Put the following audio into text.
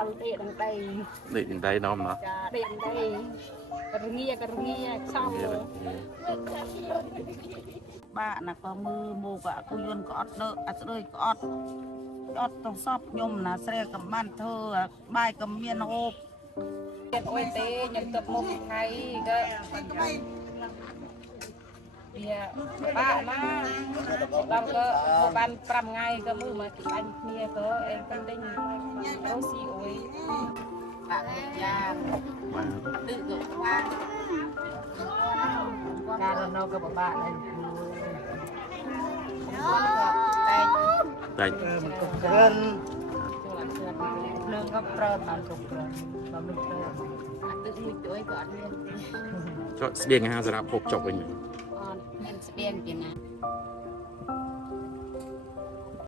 ដល់ទេដល់ដី នេះដៃនាំណោះ ចាទេដល់ដីរងាខ្សោយ បាក់ណាក៏មើលមកអាគូយន្តក៏អត់លើអាស្ដេចក៏អត់ទៅសពខ្ញុំណាស្រីកំបានធ្វើបាយក៏មានហូប ទៀតអុយទេខ្ញុំទឹកមុខថៃក៏វាបាក់ណាដល់ក៏បាន5ថ្ងៃក៏មើលមកខ្លាញ់គ្នាក៏អេកណ្ដេញរស់ស៊ីអុយបាក់យ៉ាងទឹកក៏បាក់ការរនៅក៏ពិបាកដែរតែតែมันก็เกิน ភ្លើងក៏ប្រើបានគ្រប់គ្រាន់បើមិនប្រើអាទឹកមួយជួយក៏អត់មាន ចុះស្បៀងអាហារសម្រាប់ហូបចុកវិញ អត់មានស្បៀងទេណា